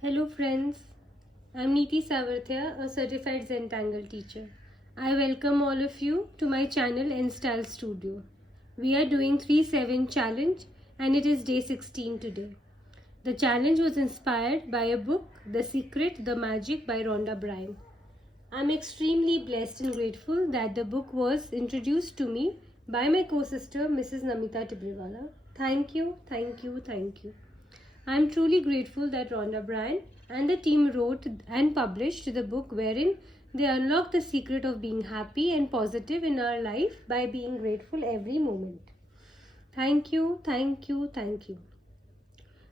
Hello friends, I'm Neeti Tibrewala, a certified Zentangle teacher. I welcome all of you to my channel Instilled Studio. We are doing 3-7 challenge and it is day 16 today. The challenge was inspired by a book, The Secret, The Magic by Rhonda Byrne. I'm extremely blessed and grateful that the book was introduced to me by my co-sister Mrs. Namita Tibrewala. Thank you, thank you, thank you. I am truly grateful that Rhonda Byrne and the team wrote and published the book wherein they unlock the secret of being happy and positive in our life by being grateful every moment. Thank you, thank you, thank you.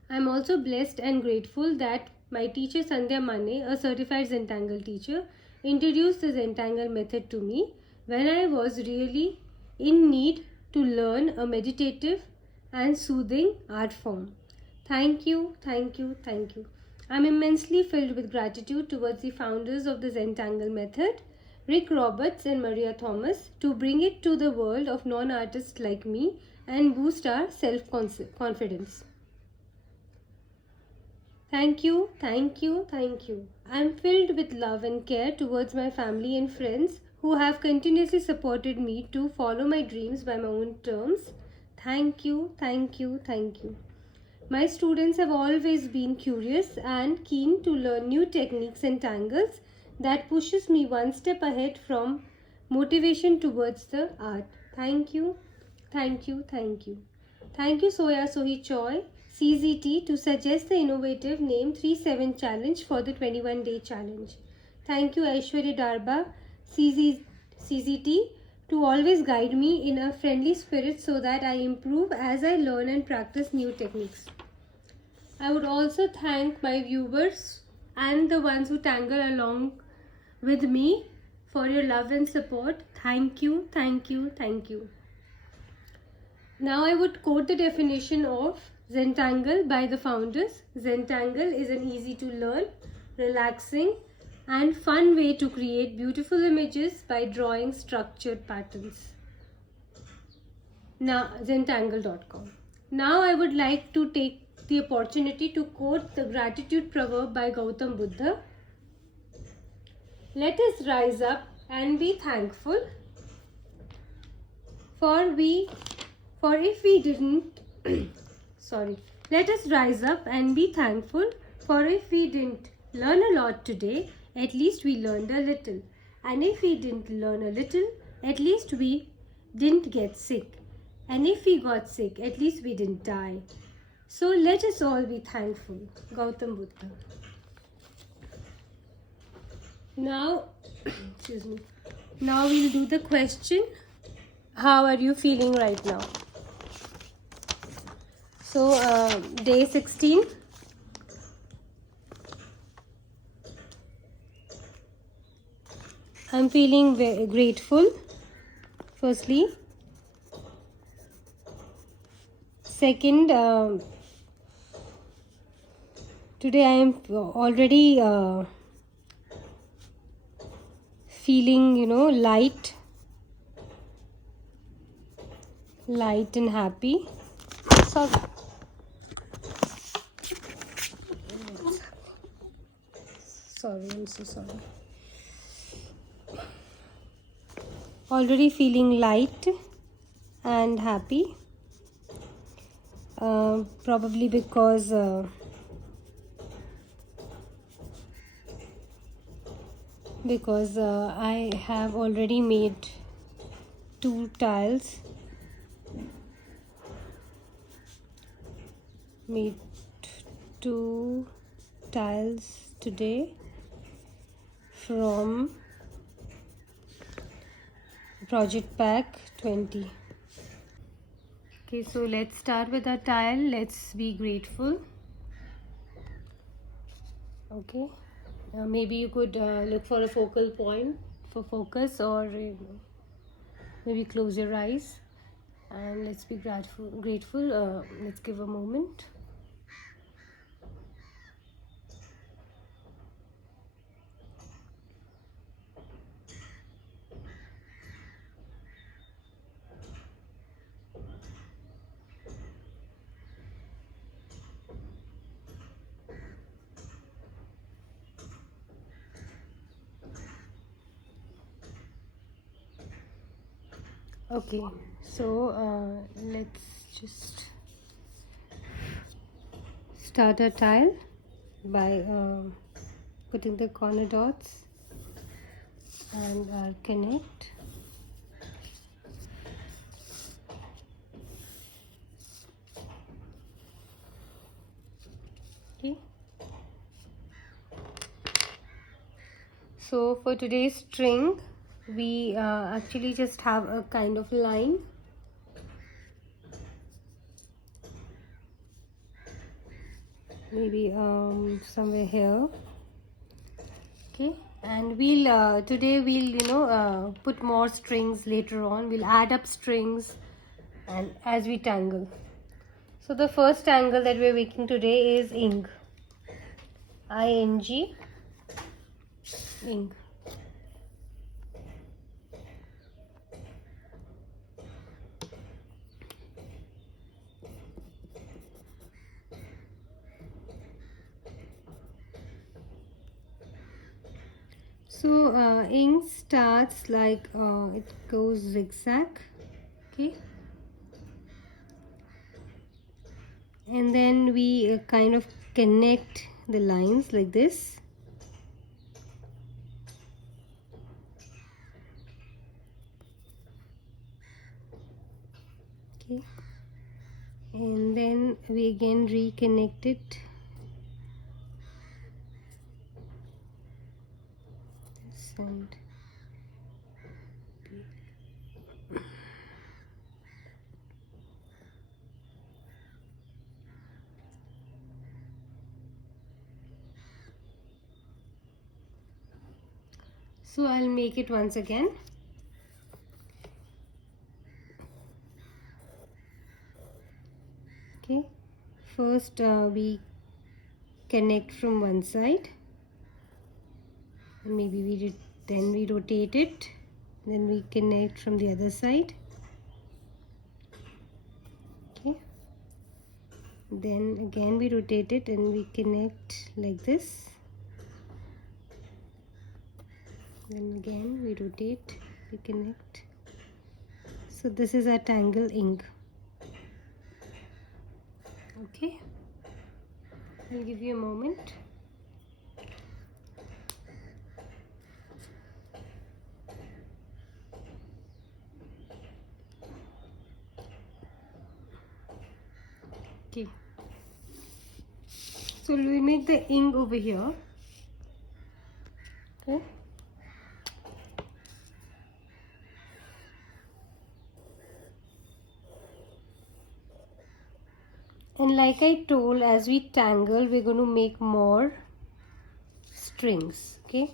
I am also blessed and grateful that my teacher Sandhya Mane, a certified Zentangle teacher, introduced the Zentangle method to me when I was really in need to learn a meditative and soothing art form. Thank you, thank you, thank you. I'm immensely filled with gratitude towards the founders of the Zentangle method, Rick Roberts and Maria Thomas, to bring it to the world of non-artists like me and boost our self-confidence. Thank you, thank you, thank you. I am filled with love and care towards my family and friends who have continuously supported me to follow my dreams by my own terms. Thank you, thank you, thank you. My students have always been curious and keen to learn new techniques and tangles that pushes me one step ahead from motivation towards the art. Thank you, thank you, thank you. Thank you Soya Sohee Choi, CZT, to suggest the innovative name 3-7 challenge for the 21-day challenge. Thank you Aishwarya Darba, CZT, to always guide me in a friendly spirit so that I improve as I learn and practice new techniques. I would also thank my viewers and the ones who tangle along with me for your love and support. Thank you, thank you, thank you. Now I would quote the definition of Zentangle by the founders. Zentangle is an easy to learn, relaxing and fun way to create beautiful images by drawing structured patterns. Now, Zentangle.com. Now I would like to take the opportunity to quote the gratitude proverb by Gautam Buddha. Let us rise up and be thankful, let us rise up and be thankful, for if we didn't learn a lot today, at least we learned a little. And if we didn't learn a little, at least we didn't get sick. And if we got sick, at least we didn't die. So let us all be thankful. Gautam Buddha. Now, Now we'll do the question. How are you feeling right now? So, day 16. I'm feeling very grateful. Firstly. Second, today I am already feeling, light and happy. Sorry, I'm so sorry. Already feeling light and happy. Probably because I have already made 2 tiles. Made 2 tiles today from project pack 20. Okay, so let's start with our tile. Let's be grateful. Okay, maybe you could look for a focal point for focus, or maybe close your eyes and let's be grateful. Let's give a moment. Okay, so let's just start our tile by putting the corner dots and our connect. Okay. So for today's string, we actually just have a kind of line. Maybe somewhere here. Okay, and we'll today we'll put more strings later on. We'll add up strings and as we tangle. So the first tangle that we're making today is ing. I-N-G, ing. So ing starts like it goes zigzag, okay, and then we kind of connect the lines like this. Okay, and then we again reconnect it. This and so I'll make it once again. Okay, first we connect from one side, and maybe then we rotate it, then we connect from the other side. Okay, then again we rotate it and we connect like this, then again we rotate, we connect. So this is our tangle ing. Okay, I'll give you a moment. Okay, so we make the ing over here. Okay, and like I told, as we tangle, we're going to make more strings. Okay,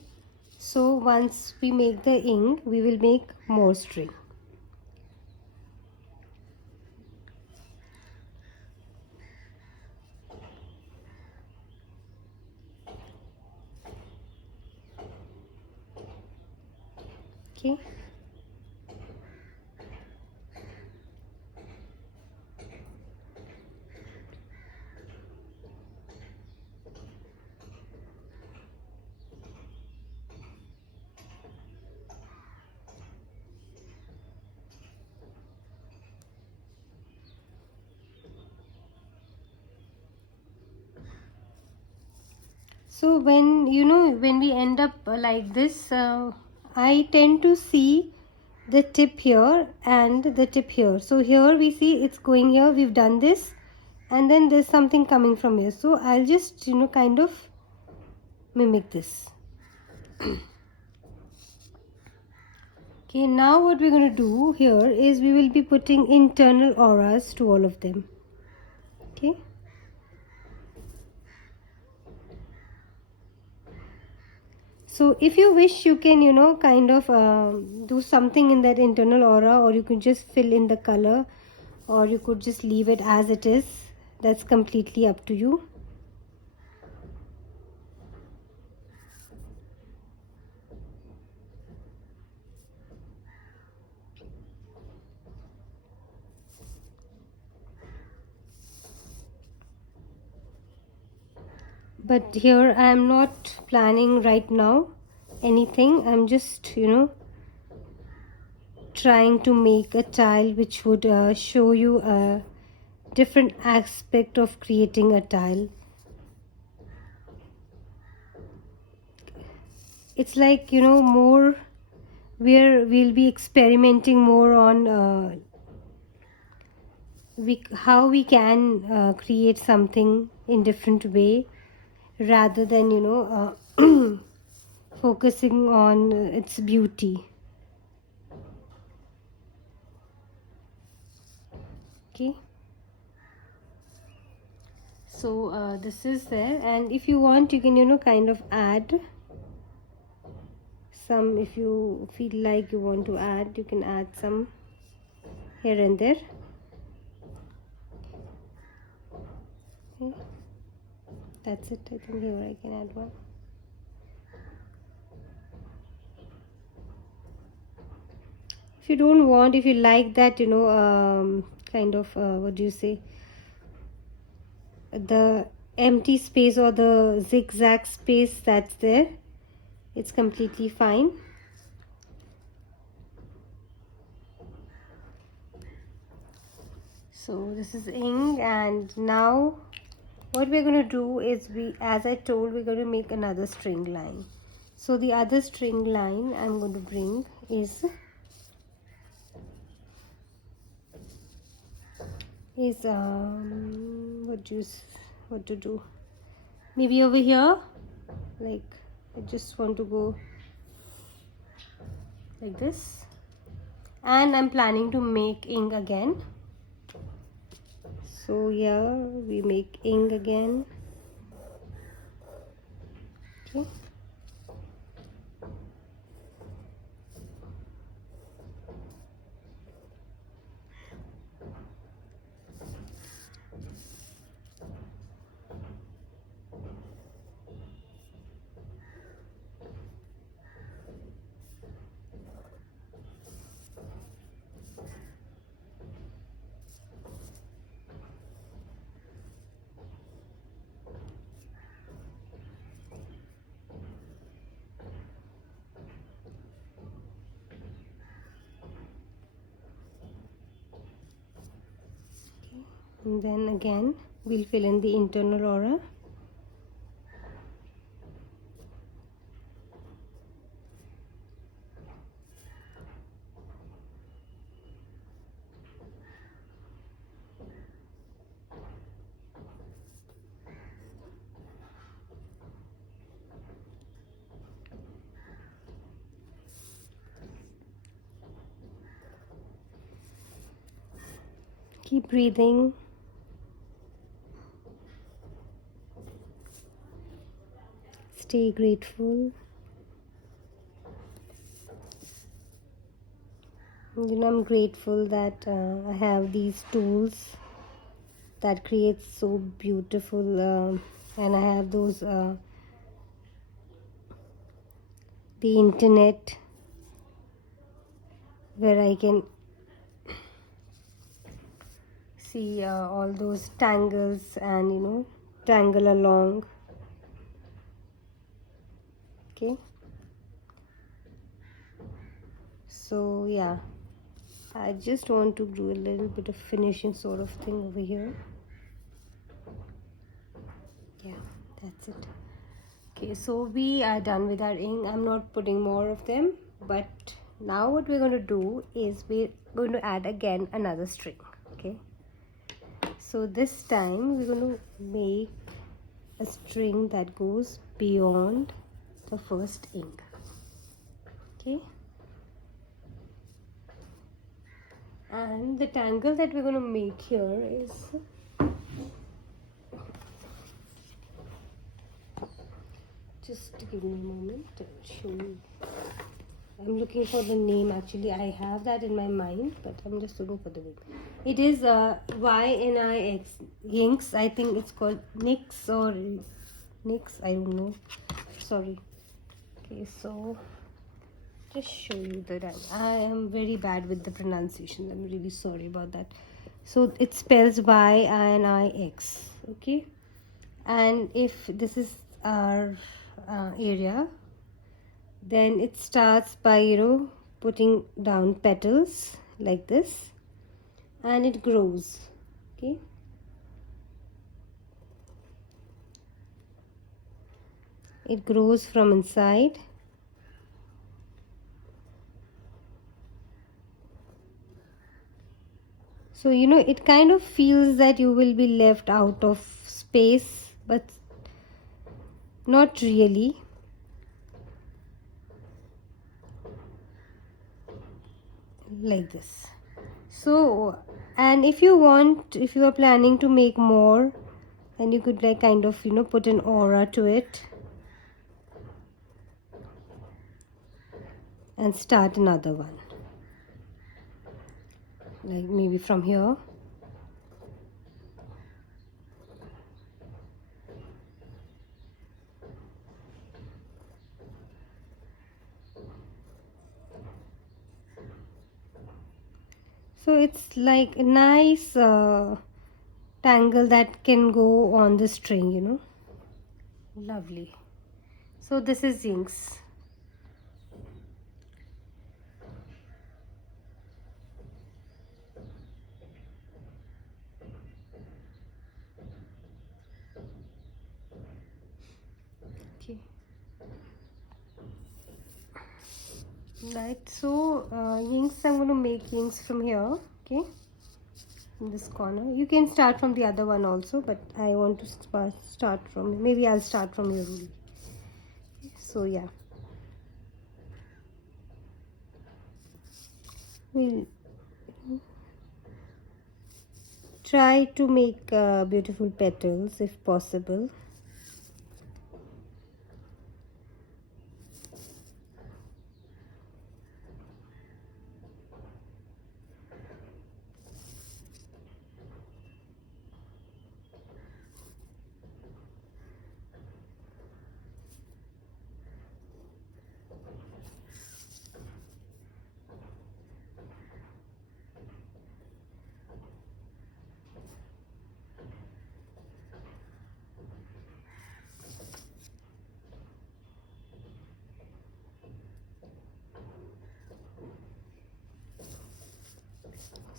so once we make the ing, we will make more string. Okay, so when when we end up like this, I tend to see the tip here and the tip here. So here we see it's going here, we've done this, and then there's something coming from here. So I'll just kind of mimic this. Okay, now what we're going to do here is we will be putting internal auras to all of them. Okay, so if you wish, you can kind of do something in that internal aura, or you can just fill in the color, or you could just leave it as it is. That's completely up to you. But here I am not planning right now anything. I'm just trying to make a tile which would show you a different aspect of creating a tile. It's like, you know, more where we'll be experimenting more on how we can create something in different way, rather than, you know, focusing on its beauty. Okay, so this is there, and if you want, you can, you know, kind of add some. If you feel like you want to add, you can add some here and there. Okay, that's it. I think here I can add one. If you don't want, if you like that, you know, kind of what do you say, the empty space or the zigzag space that's there, it's completely fine. So this is ink, and now what we're going to do is, as I told, we're going to make another string line. So the other string line I'm going to bring is what to do, maybe over here, like I just want to go like this, and I'm planning to make ink again. So yeah, we make ink again. Okay, and then again we'll fill in the internal aura. Keep breathing. Stay grateful. You know, I'm grateful that I have these tools that create so beautiful, and I have those the internet, where I can see all those tangles and, you know, tangle along. Okay, so yeah, I just want to do a little bit of finishing sort of thing over here. Yeah, that's it. Okay, so we are done with our ink. I'm not putting more of them, but now what we're going to do is we're going to add again another string. Okay, so this time we're going to make a string that goes beyond the first ink. Okay, and the tangle that we're going to make here is, just give me a moment to show you. I'm looking for the name. Actually, I have that in my mind, but I'm just looking for the name. It is YNIX, Yinks. I think it's called Nix or Nix. I don't know. Sorry. Okay, so just show you that I am very bad with the pronunciation. I'm really sorry about that. So it spells YNIX. Okay, and if this is our area, then it starts by, you know, putting down petals like this, and it grows. Okay, it grows from inside. So it kind of feels that you will be left out of space, but not really. Like this. So, and if you are planning to make more, then you could like kind of put an aura to it and start another one, like maybe from here. So it's like a nice tangle that can go on the string. Lovely. So this is Jinx. Okay. Right. So Jinx, I'm going to make Jinx from here. Okay. In this corner. You can start from the other one also, but I want to start from, maybe I'll start from here only. So yeah, we'll try to make beautiful petals if possible.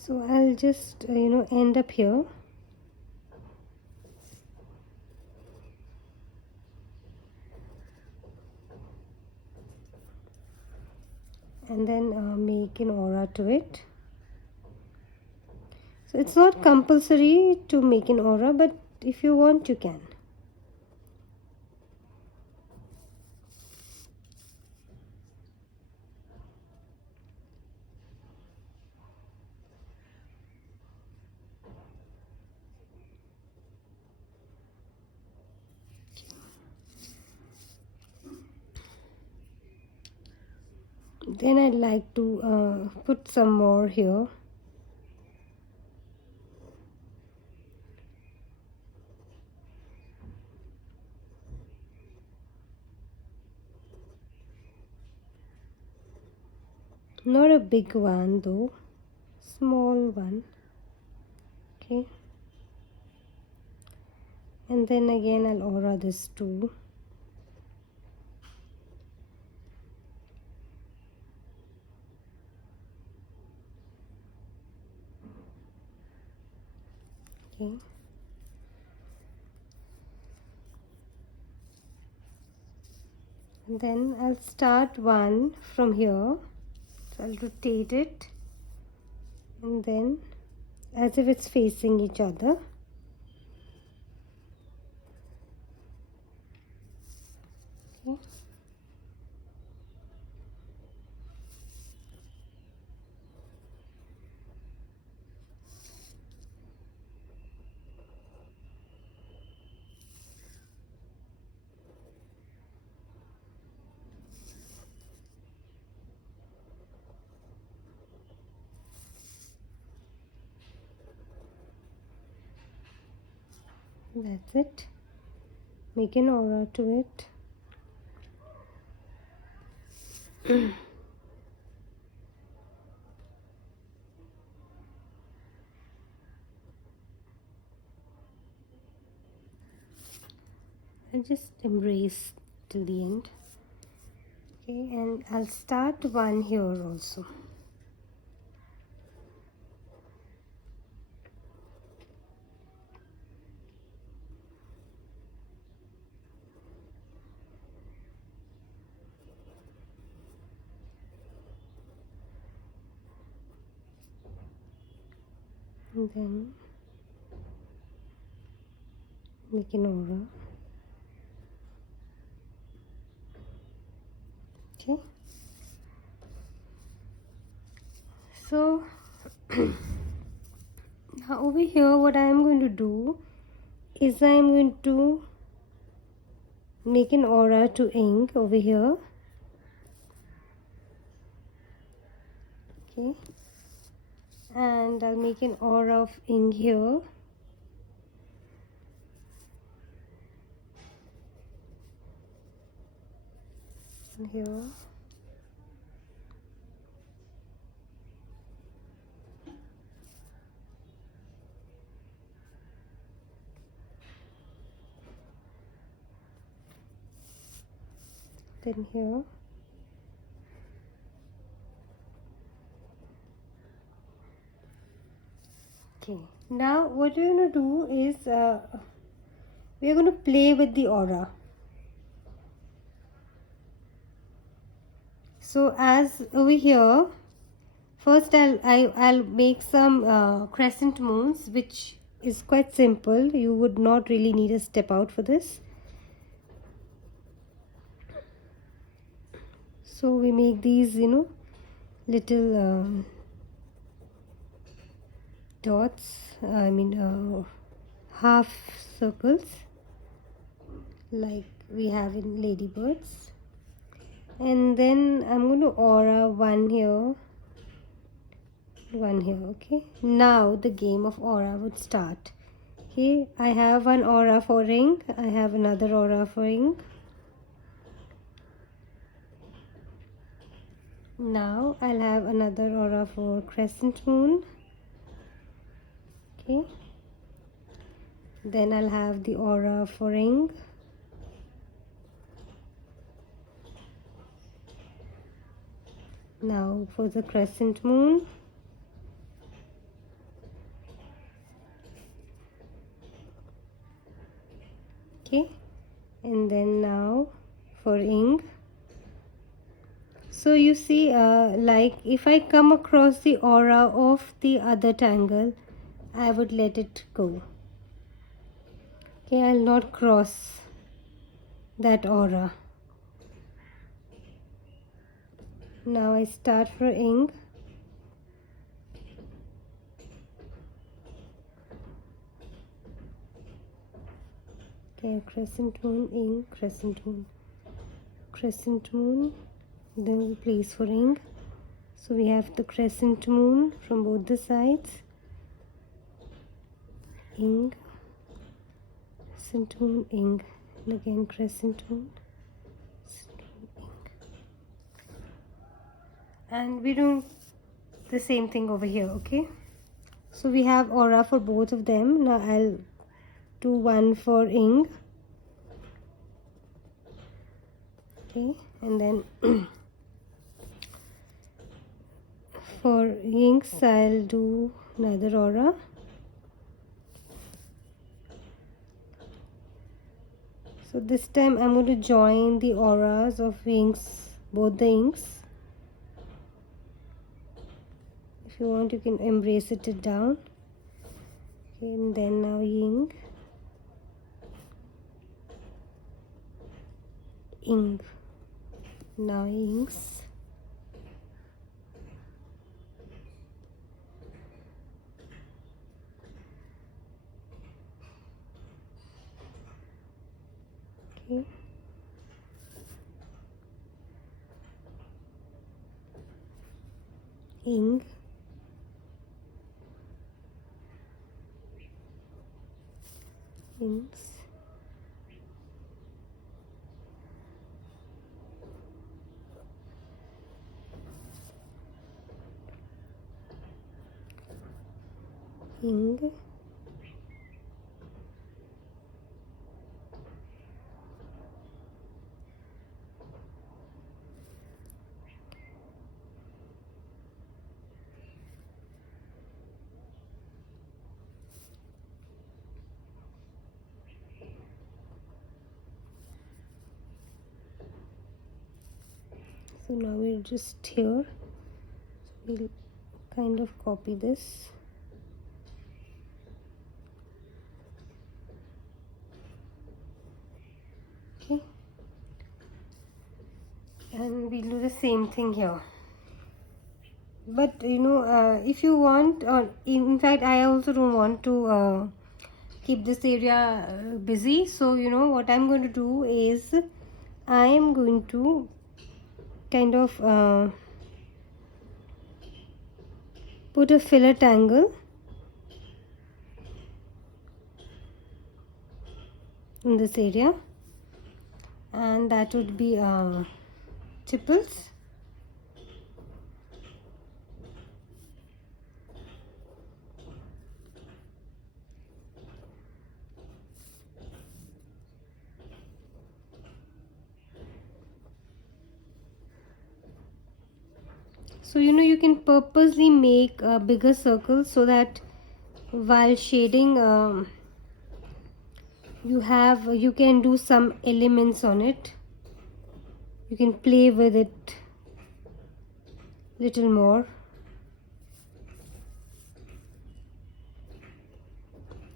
So I'll just end up here. And then make an aura to it. So it's not compulsory to make an aura, but if you want, you can. Then I'd like to put some more here. Not a big one though, small one. Okay. And then again I'll aura this too. Okay. And then I'll start one from here. So I'll rotate it, and then as if it's facing each other. Okay. That's it. Make an aura to it. And just embrace till the end. Okay, and I'll start one here also. And then make an aura. Okay. So now over here what I am going to do is I am going to make an aura to ink over here. Okay. And I'll make an aura of ink here. And here. Then here. Okay, now what we're going to do is we're going to play with the aura. So as over here, first I'll make some crescent moons, which is quite simple. You would not really need a step out for this. So we make these, little dots, half circles like we have in ladybirds. And then I'm going to aura one here, okay. Now the game of aura would start. Okay, I have one aura for ring, I have another aura for ring. Now I'll have another aura for crescent moon. Okay, then I'll have the aura for ring. Now for the crescent moon. Okay, and then now for ink. So you see, like if I come across the aura of the other tangle, I would let it go. Okay, I'll not cross that aura. Now I start for ink. Okay, crescent moon, ink, crescent moon, then we place for ink. So we have the crescent moon from both the sides, ink, crescent moon, ink, and again crescent moon, ink. And we do the same thing over here. Okay, so we have aura for both of them. Now I'll do one for ink. Okay, and then for inks I'll do another aura. So this time I'm going to join the auras of inks, both the inks. If you want, you can embrace it down. Okay, and then now ink, now inks. Okay. Ink, inks, ink, So now we're just here. So we'll kind of copy this. Okay. And we'll do the same thing here. But if you want, or in fact I also don't want to keep this area busy, so what I'm going to do is I am going to kind of put a filler tangle in this area, and that would be tipples. So you can purposely make a bigger circle so that while shading you can do some elements on it. You can play with it little more.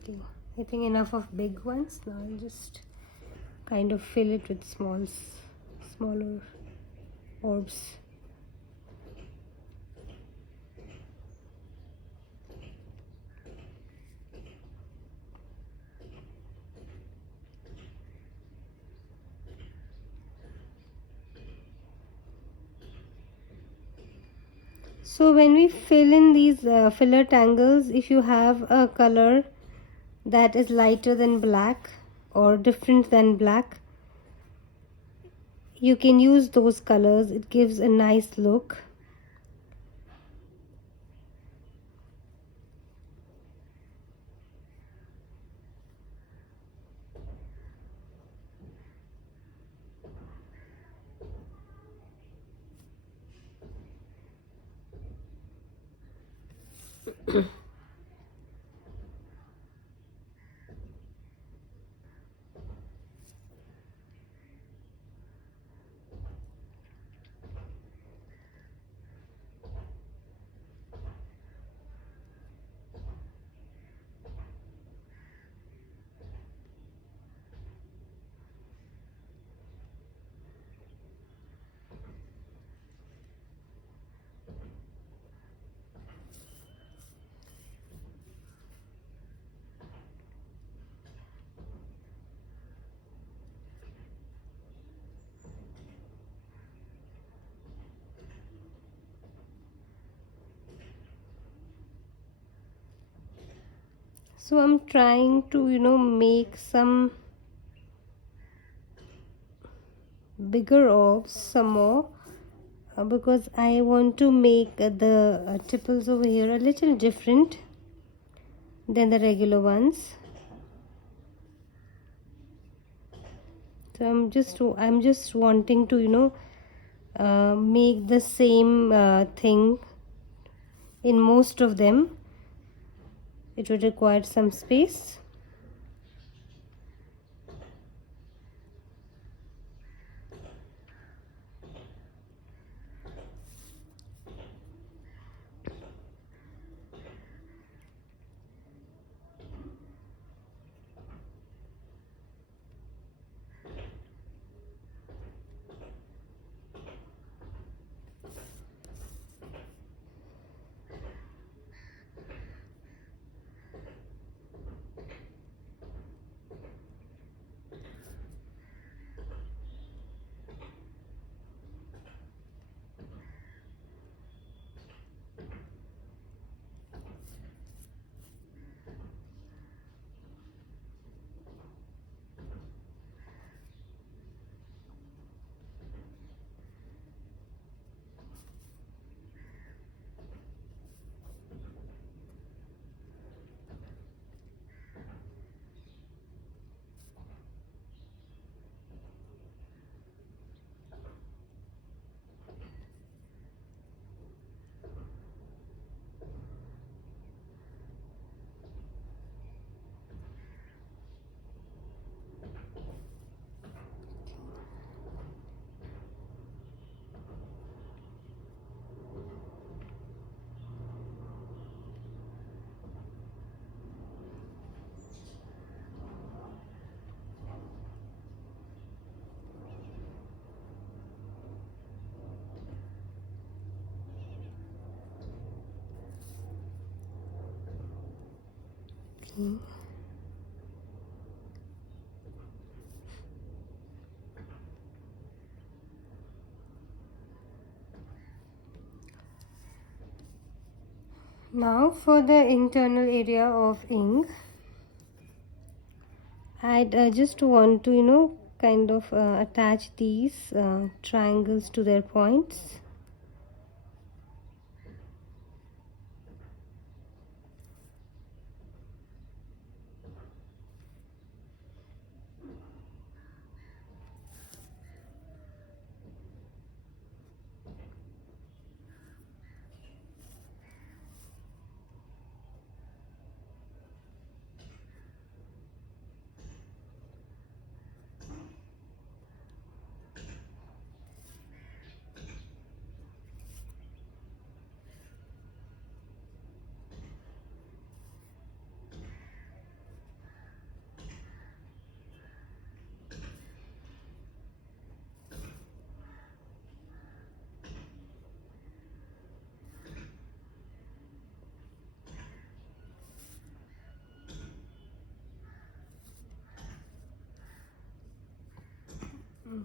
Okay, I think enough of big ones. Now I'll just kind of fill it with smaller orbs. So when we fill in these filler tangles, if you have a color that is lighter than black or different than black, you can use those colors. It gives a nice look. So I'm trying to make some bigger orbs some more because I want to make the tipples over here a little different than the regular ones. So I'm just wanting to make the same thing in most of them. It would require some space. Okay. Now for the internal area of ink, I just want to kind of attach these triangles to their points.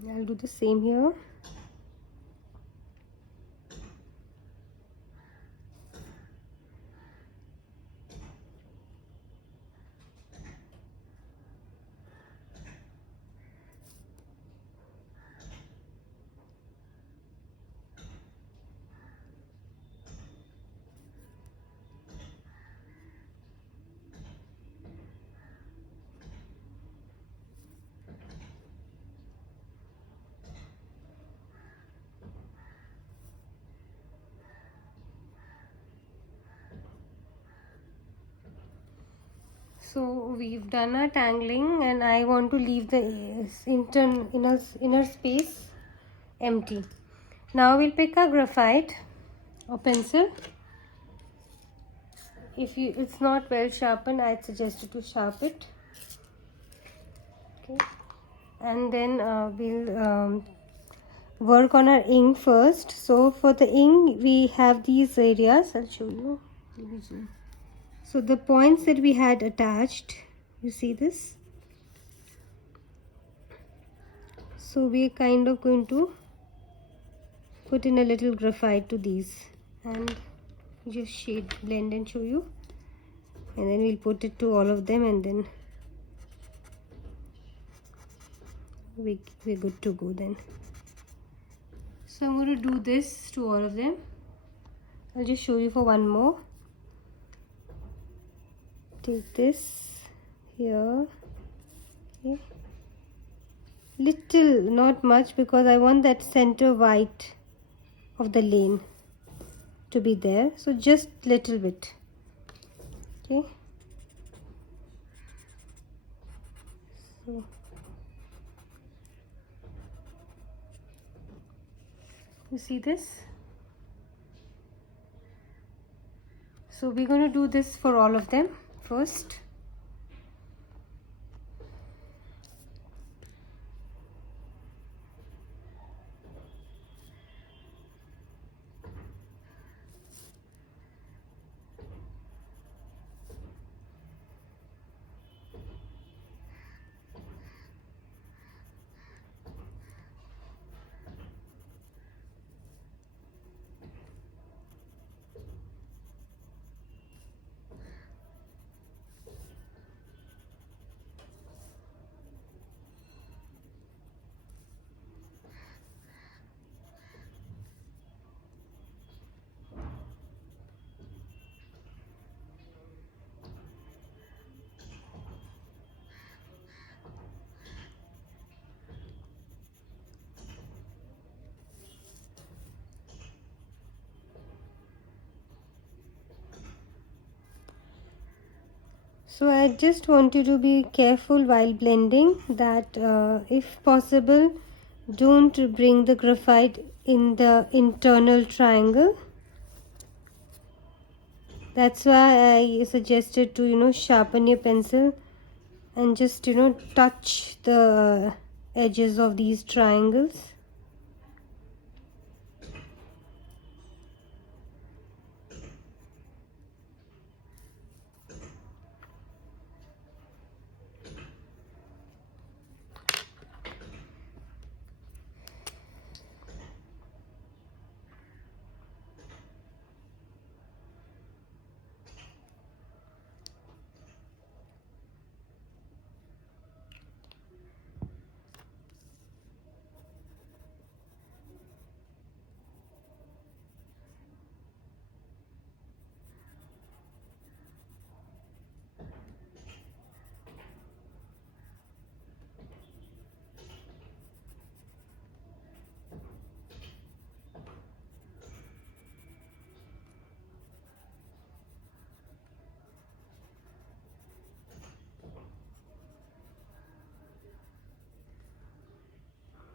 I'll do the same here. So we've done our tangling, and I want to leave the inner space empty. Now we'll pick a graphite or pencil. If it's not well sharpened, I'd suggest you to sharpen it. Okay, and then we'll work on our ink first. So for the ink, we have these areas. I'll show you. So the points that we had attached, you see this? So we're kind of going to put in a little graphite to these and just shade, blend and show you. And then we'll put it to all of them, and then we're good to go then. So I'm going to do this to all of them. I'll just show you for one more. Take this here, okay. Little, not much, because I want that center white of the lane to be there, so just little bit, okay. So you see this? So we're going to do this for all of them first. So I just want you to be careful while blending that if possible, don't bring the graphite in the internal triangle. That's why I suggested to sharpen your pencil and just touch the edges of these triangles.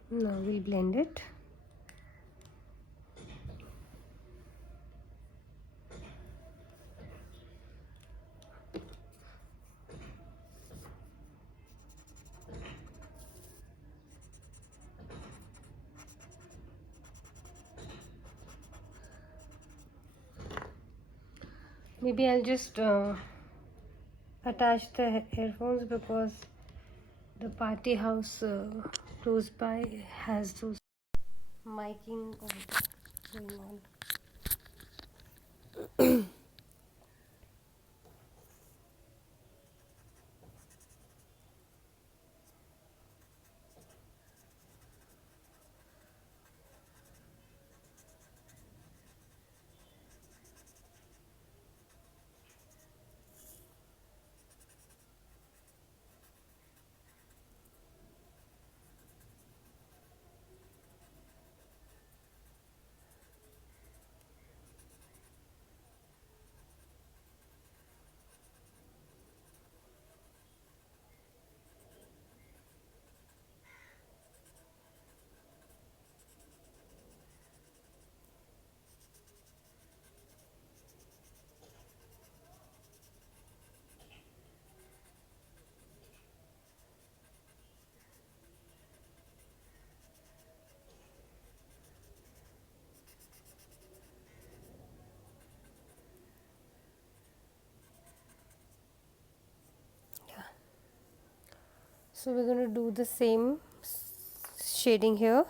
Now we'll blend it. Maybe I'll just attach the earphones because the party house close by has those miking going on. So we're going to do the same shading here.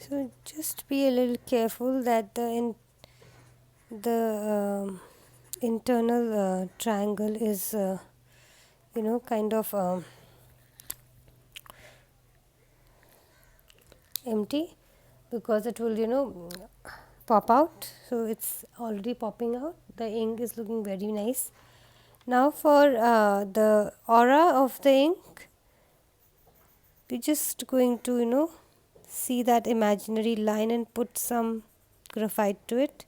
So just be a little careful that the internal triangle is kind of empty, because it will pop out. So it's already popping out. The ink is looking very nice. Now for the aura of the ink, we're just going to see that imaginary line and put some graphite to it.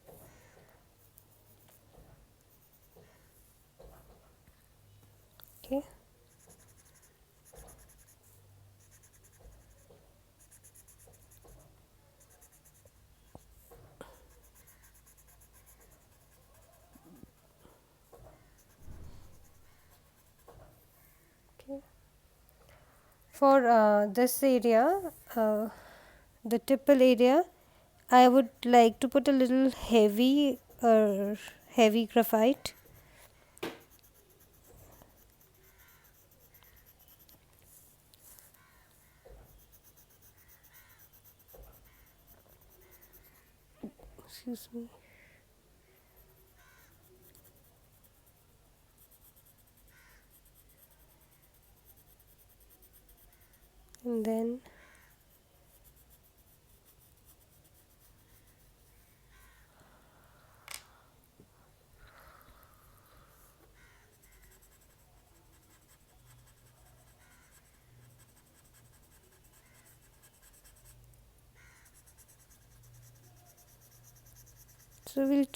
Okay. Okay. For this area, the tipple area, I would like to put a little heavy graphite. Excuse me. And then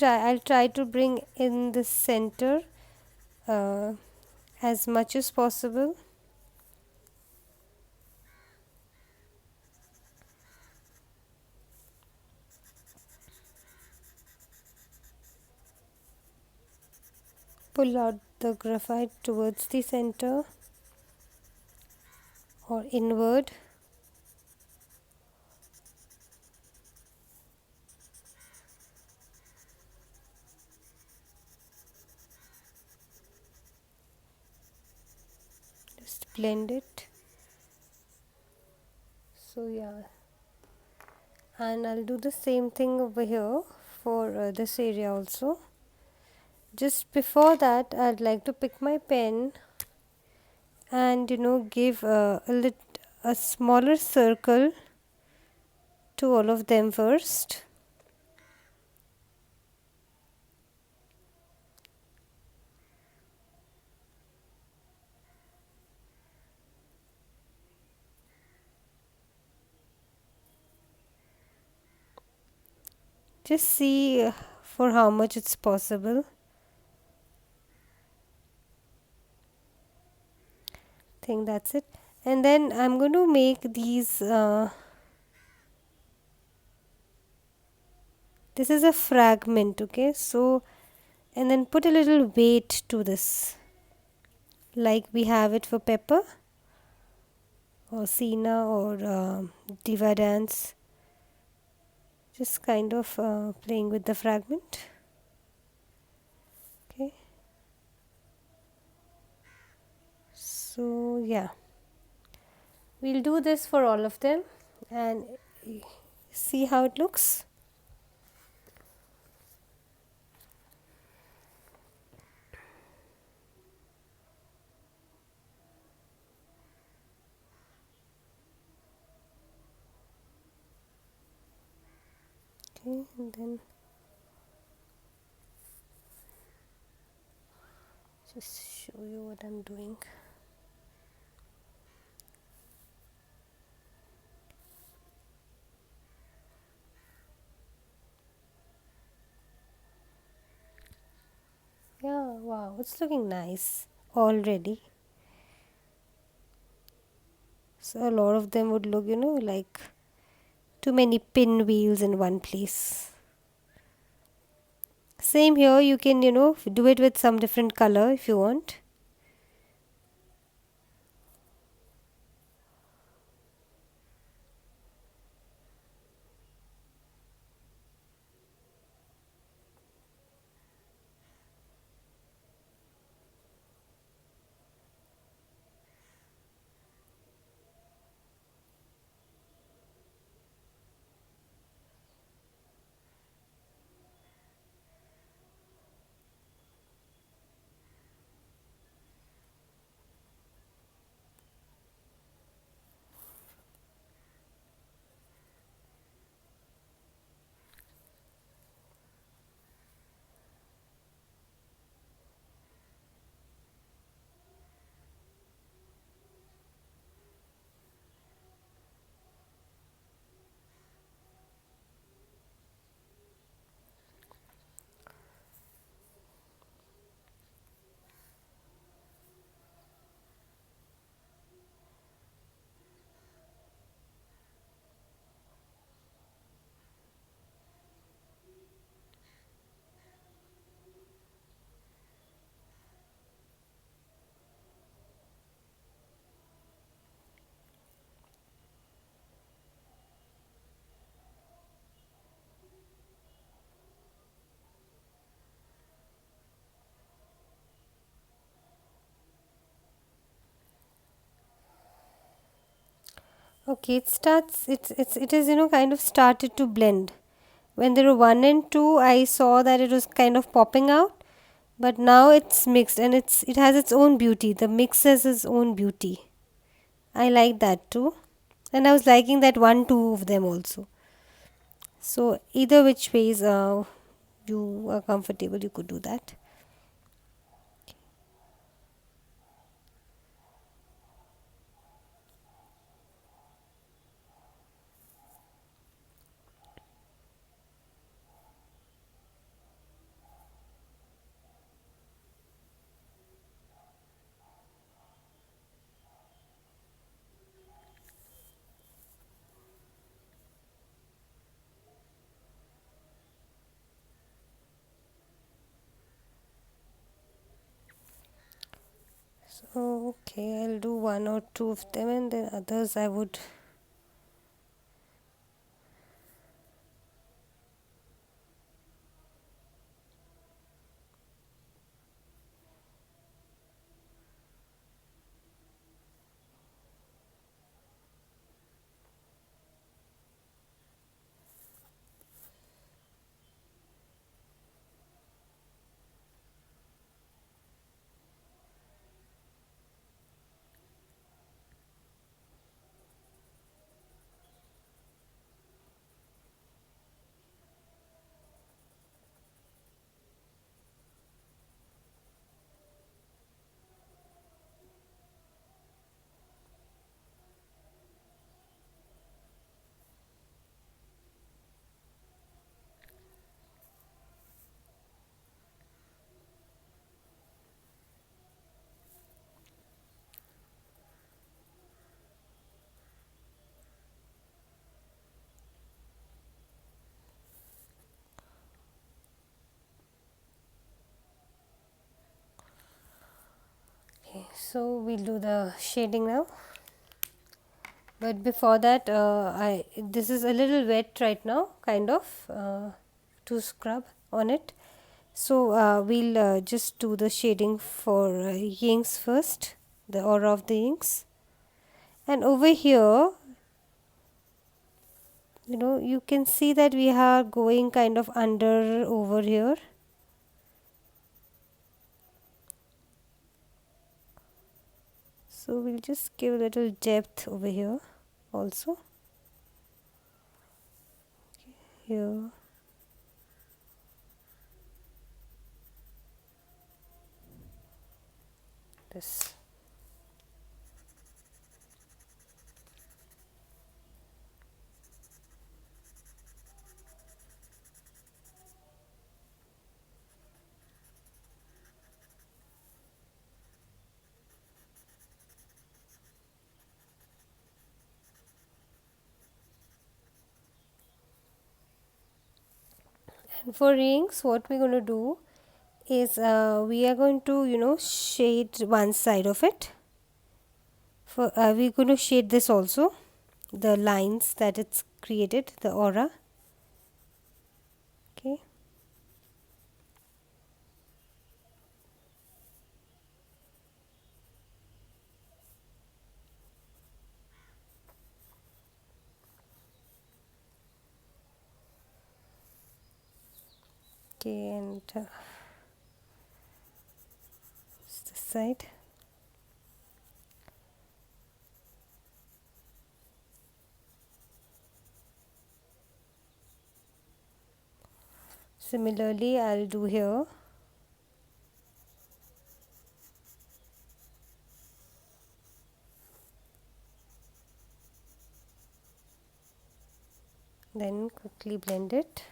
I'll try to bring in the center uh, as much as possible. Pull out the graphite towards the center or inward. Just blend it. So yeah, and I'll do the same thing over here for this area also. Just before that, I'd like to pick my pen and give a smaller circle to all of them first. Just see for how much it's possible. I think that's it. And then I'm going to make these this is a fragment, okay? So, and then put a little weight to this, like we have it for pepper or Sina or diva dance. Just kind of playing with the fragment. Okay. So yeah, we'll do this for all of them and see how it looks. Okay, and then just show you what I'm doing. Yeah, wow, it's looking nice already. So a lot of them would look, like too many pinwheels in one place. Same here, you can, do it with some different color if you want. Okay, it is kind of started to blend. When there were 1 and 2, I saw that it was kind of popping out, but now it's mixed and it has its own beauty. The mix has its own beauty. I like that too. And I was liking that 1, 2 of them also. So either which ways you are comfortable, you could do that. So okay, I'll do 1 or 2 of them, and then others I would. Okay, so we'll do the shading now. But before that, I this is a little wet right now, kind of to scrub on it. So we'll just do the shading for yings first, the aura of the yings. And over here, you can see that we are going kind of under over here. So we'll just give a little depth over here also. Here. This. And for rings, what we're going to do is we are going to shade one side of it. For we're going to shade this also, the lines that it's created, the aura. Okay. Okay, and this side. Similarly, I'll do here. Then quickly blend it.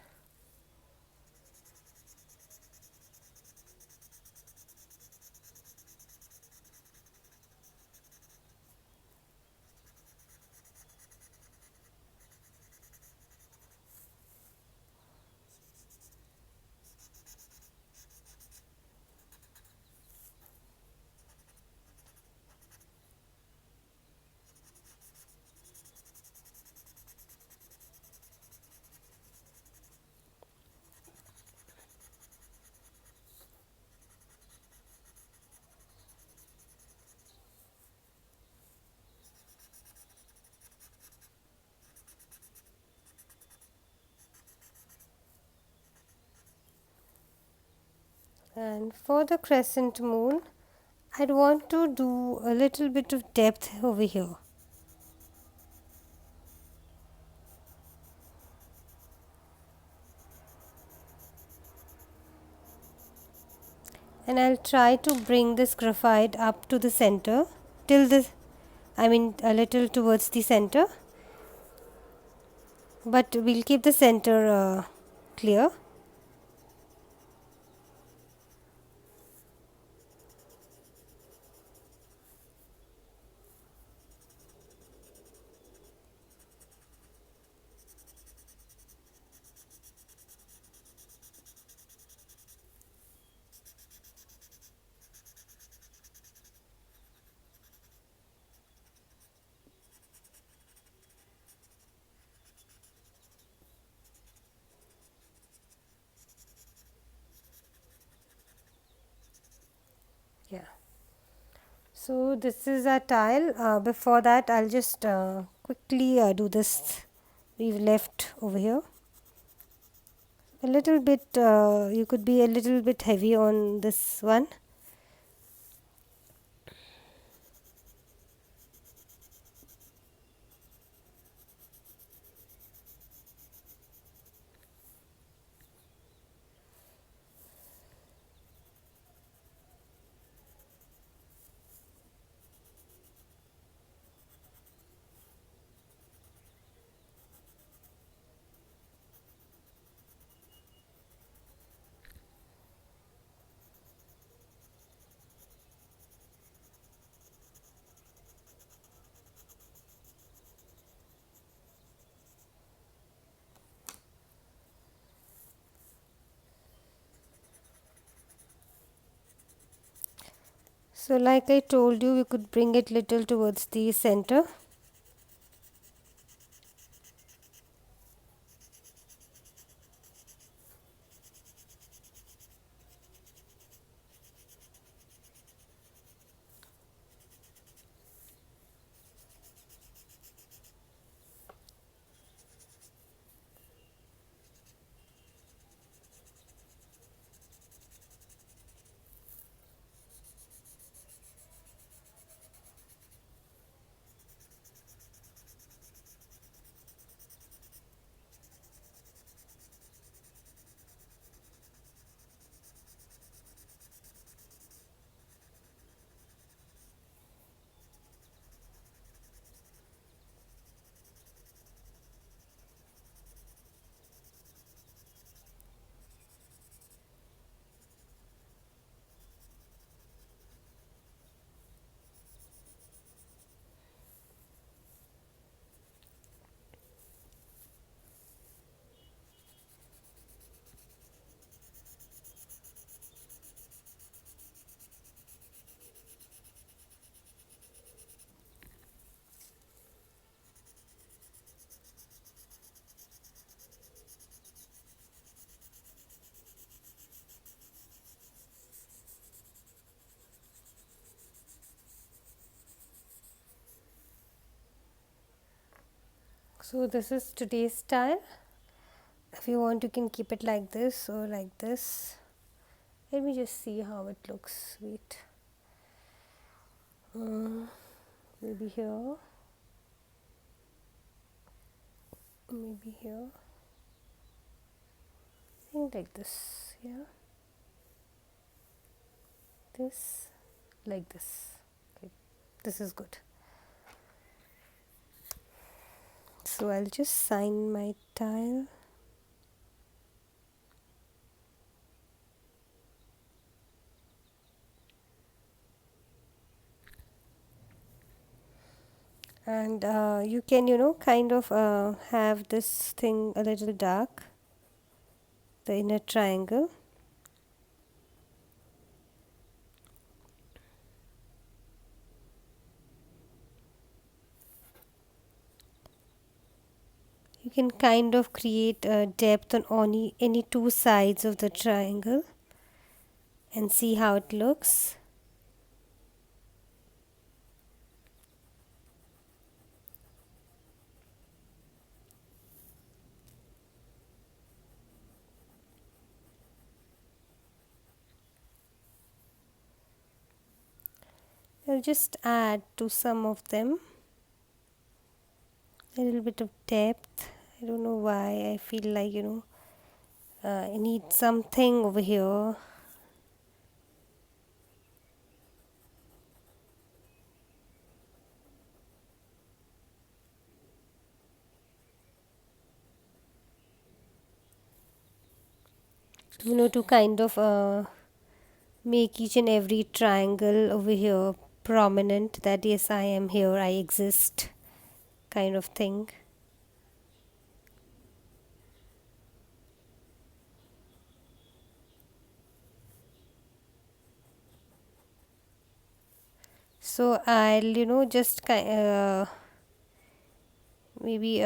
And for the crescent moon, I'd want to do a little bit of depth over here. And I'll try to bring this graphite up to the center till this, a little towards the center, but we'll keep the center clear. Yeah. So this is our tile. Before that, I'll just quickly do this we've left over here. A little bit, you could be a little bit heavy on this one. So like I told you, we could bring it little towards the center. So this is today's style. If you want, you can keep it like this or like this. Let me just see how it looks. Wait. Maybe here. Maybe here. I think like this. Yeah. This. Like this. Okay. This is good. So I'll just sign my tile. And you can, kind of have this thing a little dark, the inner triangle. You can kind of create a depth on any two sides of the triangle and see how it looks. I'll just add to some of them a little bit of depth. I don't know why I feel like, I need something over here. To kind of make each and every triangle over here prominent, that yes, I am here, I exist, kind of thing. So I'll just maybe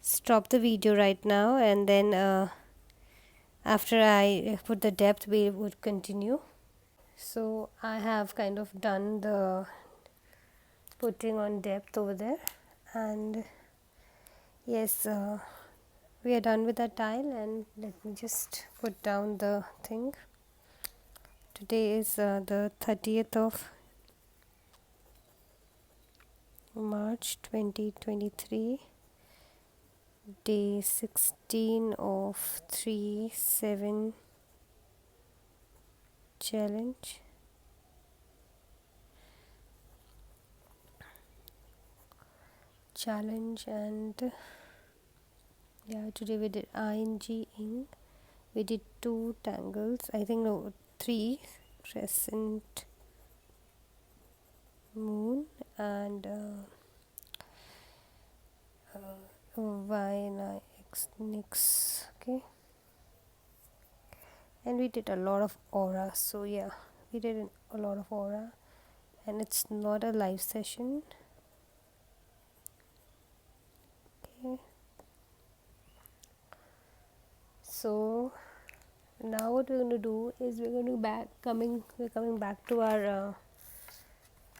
stop the video right now, and then after I put the depth we would continue. So I have kind of done the putting on depth over there, and yes, we are done with that tile, and let me just put down the thing. Today is the 30th of March 2023, day 16 of 3-7 challenge. And yeah, today we did ing, we did 2 tangles, I think, no, 3, crescent moon, and y and x nix. Okay, and we did a lot of aura. So yeah, we did a lot of aura, and it's not a live session. Okay, so now what we're going to do is we're coming back to our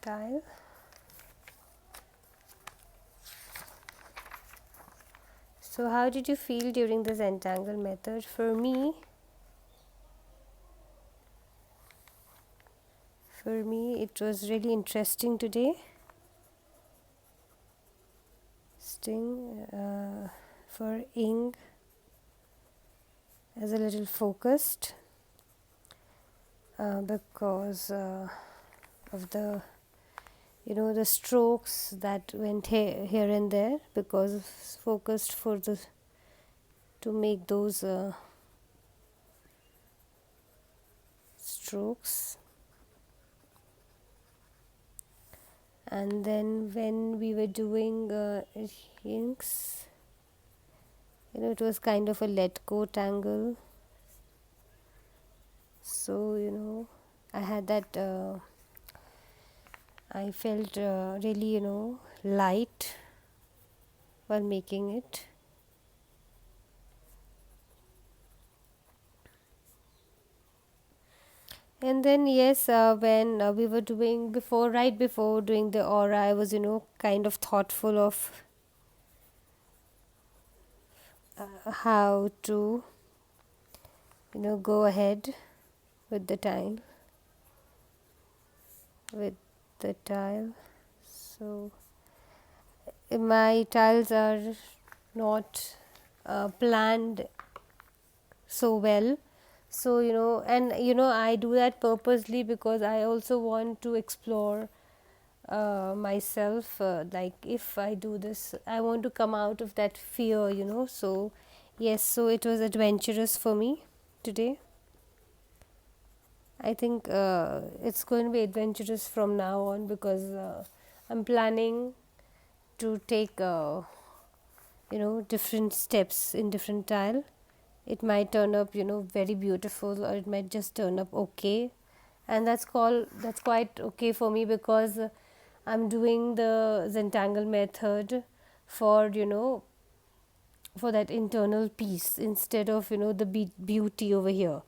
tile. So how did you feel during the Zentangle method? For me, it was really interesting today. For ing as a little focused because of the the strokes that went here and there, because focused to make those strokes. And then when we were doing inks, it was kind of a let go tangle. So I had that I felt really light while making it. And then yes, when we were doing right before doing the aura, I was kind of thoughtful of how to go ahead with the tile. So my tiles are not planned so well. So and I do that purposely because I also want to explore myself. Like if I do this, I want to come out of that fear. So yes, so it was adventurous for me today. I think it's going to be adventurous from now on, because I'm planning to take different steps in different tile. It might turn up very beautiful, or it might just turn up okay, and that's quite okay for me, because I'm doing the Zentangle method for for that internal peace instead of the beauty over here.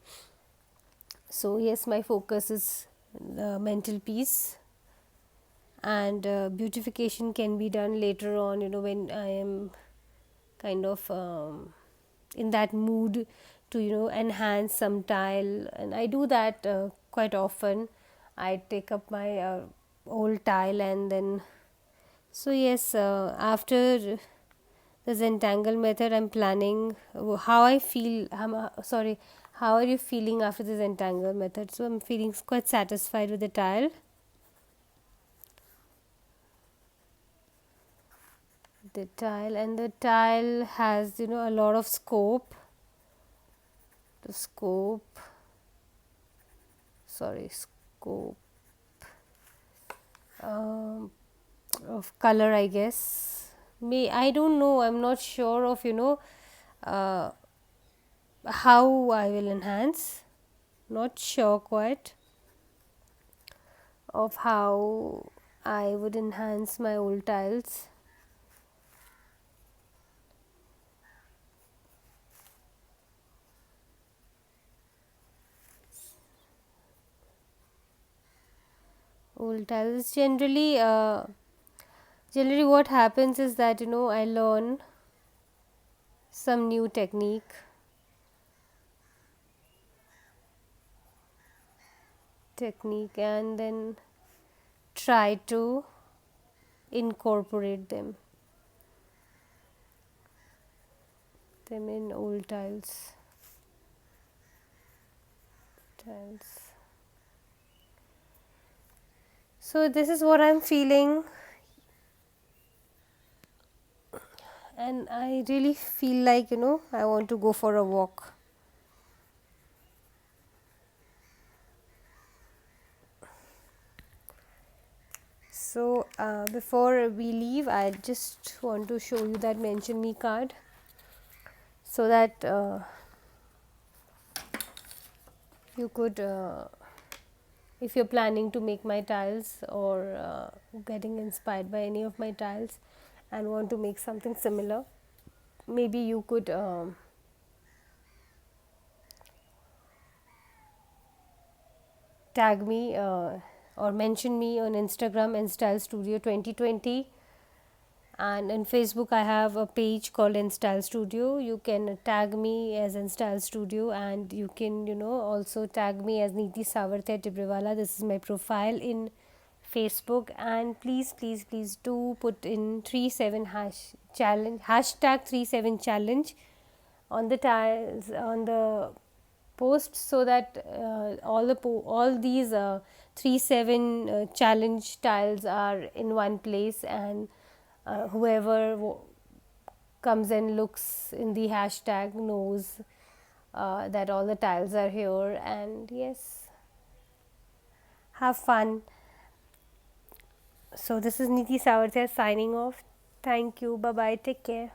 So yes, my focus is the mental peace, and beautification can be done later on when I am kind of in that mood to enhance some tile, and I do that quite often. I take up my old tile and then, so yes, after the Zentangle method, I'm planning how I feel. Sorry, how are you feeling after the Zentangle method? So I'm feeling quite satisfied with the tile. The tile has a lot of scope. The scope, sorry, scope um, of color, I guess. I don't know. I'm not sure of uh, how I will enhance. Not sure quite of how I would enhance my old tiles. Old tiles generally what happens is that I learn some new technique and then try to incorporate them in old tiles. So this is what I'm feeling, and I really feel like I want to go for a walk. So before we leave, I just want to show you that mention me card, so that you could if you're planning to make my tiles or getting inspired by any of my tiles and want to make something similar, maybe you could tag me or mention me on Instagram Instyle Studio 2020, and in Facebook I have a page called Instyle Studio. You can tag me as Instyle Studio, and you can also tag me as Neeti Tibrewala. This is my profile in Facebook, and please do put in 37 challenge hashtag 37 challenge on the tiles on the post, so that all these 37 challenge tiles are in one place, and whoever comes and looks in the hashtag knows that all the tiles are here. And yes, have fun. So this is Neeti Savarthya signing off. Thank you. Bye bye. Take care.